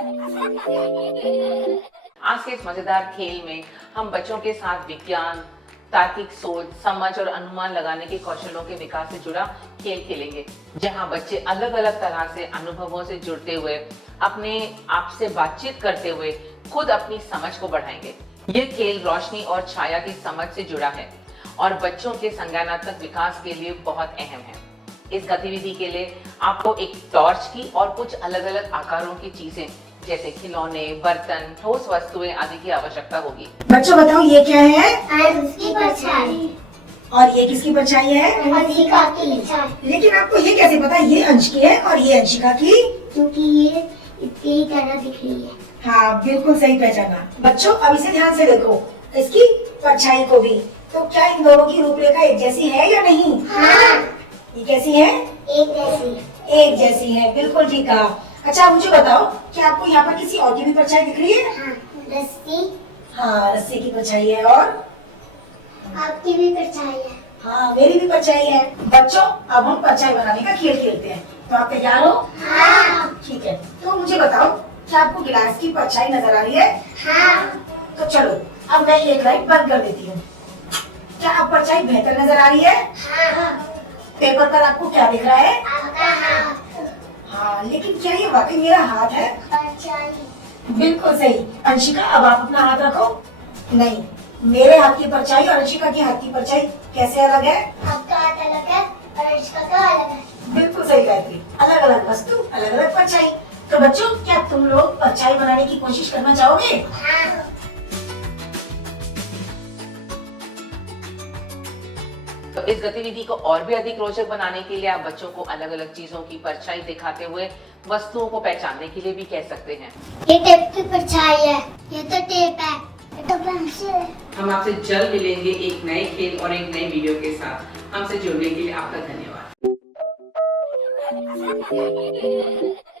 आज के इस मजेदार खेल में हम बच्चों के साथ विज्ञान, तार्किक सोच, समझ और अनुमान लगाने के कौशलों के विकास से जुड़ा खेल खेलेंगे, जहां बच्चे अलग अलग तरह से अनुभवों से जुड़ते हुए अपने आप से बातचीत करते हुए खुद अपनी समझ को बढ़ाएंगे। ये खेल रोशनी और छाया की समझ से जुड़ा है और बच्चों के संज्ञानात्मक विकास के लिए बहुत अहम है। इस गतिविधि के लिए आपको एक टॉर्च की और कुछ अलग अलग आकारों की चीजें जैसे खिलौने, बर्तन, ठोस वस्तुएं आदि की आवश्यकता होगी। बच्चों बताओ ये क्या है? उसकी परछाई। और ये किसकी परछाई है? अंशिका की परछाई। लेकिन आपको ये कैसे पता ये अंश की है और ये अंशिका की? क्योंकि ये इसकी ही तरह दिख रही है। हाँ, बिल्कुल सही पहचाना। बच्चों अब इसे ध्यान से देखो, इसकी परछाई को भी। तो क्या इन दोनों की रूपरेखा एक जैसी है या नहीं? हाँ। ये कैसी है? एक जैसी। एक जैसी है, बिल्कुल ठीक कहा। अच्छा मुझे बताओ, क्या आपको यहाँ पर किसी और की भी परछाई दिख रही है? हाँ, रस्सी। हाँ, रस्सी की परछाई है। और आपकी भी परछाई है। हाँ, मेरी भी परछाई है। बच्चों अब हम परछाई बनाने का खेल खेलते हैं, तो आप तैयार हो? हाँ। ठीक है, तो मुझे बताओ, क्या आपको गिलास की परछाई नजर आ रही है? हाँ। तो चलो अब मैं एक लाइट बंद कर देती हूँ। क्या अब परछाई बेहतर नजर आ रही है? हाँ। पेपर पर आपको क्या दिख रहा है? आपका हाथ। हाँ, लेकिन क्या ये वाकई मेरा हाथ है? परछाई। बिल्कुल सही। अंशिका अब आप अपना हाथ रखो। नहीं, मेरे हाथ की परछाई और अंशिका की हाथ की परछाई कैसे अलग है? आपका हाथ अलग है और अंशिका का अलग है। बिल्कुल सही गायत्री। अलग अलग वस्तु, अलग अलग परछाई। तो बच्चों क्या तुम लोग परछाई बनाने की कोशिश करना चाहोगे? हाँ। तो इस गतिविधि को और भी अधिक रोचक बनाने के लिए आप बच्चों को अलग अलग चीजों की परछाई दिखाते हुए वस्तुओं को पहचानने के लिए भी कह सकते हैं। ये टेप की परछाई है। ये तो टेप है। ये तो पेंसिल है। हम आपसे जल्द मिलेंगे एक नए खेल और एक नए वीडियो के साथ। हमसे जुड़ने के लिए आपका धन्यवाद।